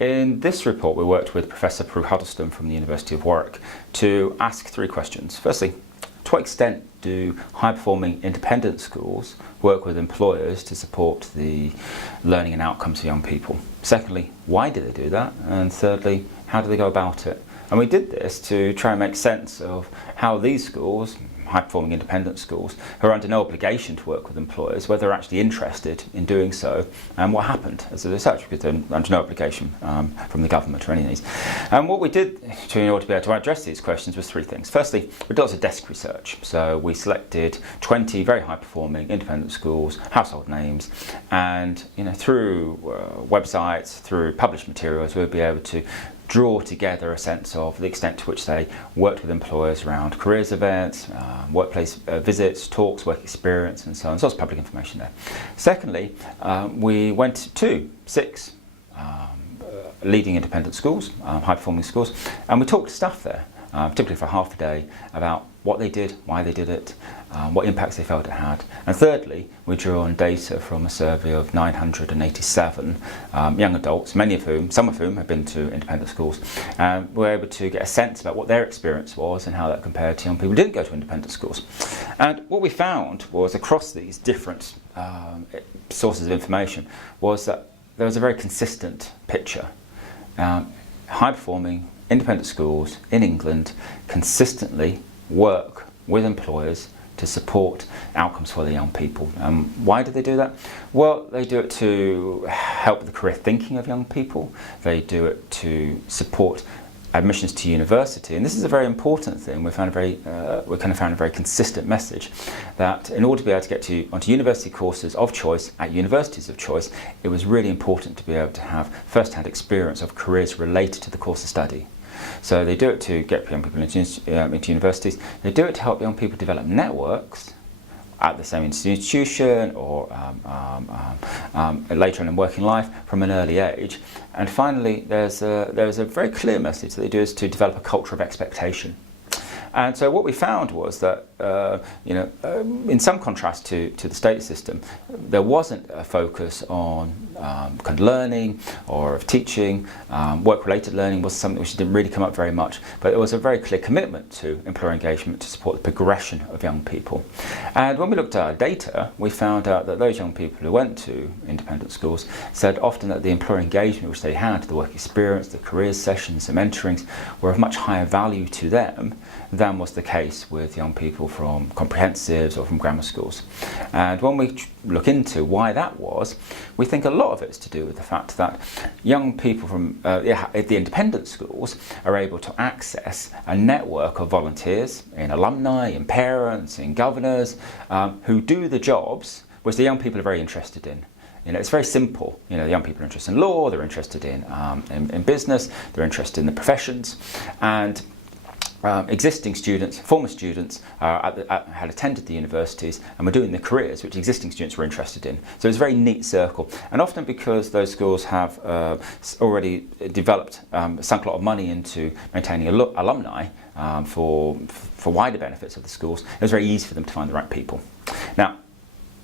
In this report, we worked with Professor Prue Huddleston from the University of Warwick to ask 3 questions. Firstly, to what extent do high-performing independent schools work with employers to support the learning and outcomes of young people? Secondly, why do they do that? And thirdly, how do they go about it? And we did this to try and make sense of how these schools, high-performing independent schools, who are under no obligation to work with employers, whether they're actually interested in doing so, and what happened as a research, because they're under no obligation from the government or any of these. And what we did in order to be able to address these questions was 3 things. Firstly, we did lots of desk research. So we selected 20 very high-performing independent schools, household names, and through websites, through published materials, we'll be able to draw together a sense of the extent to which they worked with employers around careers events, workplace visits, talks, work experience, and so on. So it's public information there. Secondly, we went to 6 leading independent schools, high-performing schools, and we talked to staff there, typically for half a day, about what they did, why they did it, what impacts they felt it had. And thirdly, we drew on data from a survey of 987 young adults, some of whom have been to independent schools, and we were able to get a sense about what their experience was and how that compared to young people who didn't go to independent schools. And what we found was, across these different sources of information, was that there was a very consistent picture. High-performing independent schools in England consistently work with employers to support outcomes for the young people. Why do they do that? Well, they do it to help the career thinking of young people. They do it to support admissions to university, and this is a very important thing. We found a very consistent message that in order to be able to get onto university courses of choice at universities of choice, it was really important to be able to have first-hand experience of careers related to the course of study. So they do it to get young people into universities. They do it to help young people develop networks at the same institution or later on in working life from an early age. And finally, there's a very clear message that they do is to develop a culture of expectation. And so what we found was that, in some contrast to the state system, there wasn't a focus on kind of learning or of teaching. Work-related learning was something which didn't really come up very much, but there was a very clear commitment to employer engagement to support the progression of young people. And when we looked at our data, we found out that those young people who went to independent schools said often that the employer engagement which they had, the work experience, the careers sessions, the mentorings, were of much higher value to them than was the case with young people from comprehensives or from grammar schools. And when we look into why that was, we think a lot of it's to do with the fact that young people from the independent schools are able to access a network of volunteers in alumni, in parents, in governors, who do the jobs which the young people are very interested in. It's very simple. The young people are interested in law, they're interested in business, they're interested in the professions, and existing students, former students, had attended the universities and were doing the careers which existing students were interested in. So it's a very neat circle. And often because those schools have already developed, sunk a lot of money into maintaining alumni for wider benefits of the schools, it was very easy for them to find the right people. Now,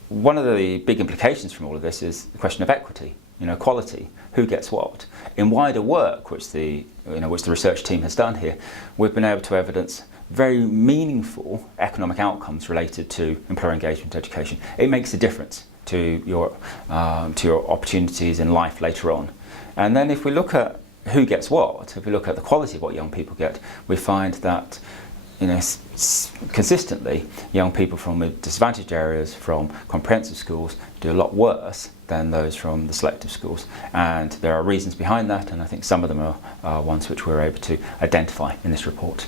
one of the big implications from all of this is the question of equity. Quality, who gets what. In wider work, which the research team has done here, we've been able to evidence very meaningful economic outcomes related to employer engagement education. It makes a difference to your opportunities in life later on. And then if we look at who gets what, if we look at the quality of what young people get, we find that consistently, young people from disadvantaged areas, from comprehensive schools, do a lot worse than those from the selective schools. And there are reasons behind that, and I think some of them are ones which we're able to identify in this report.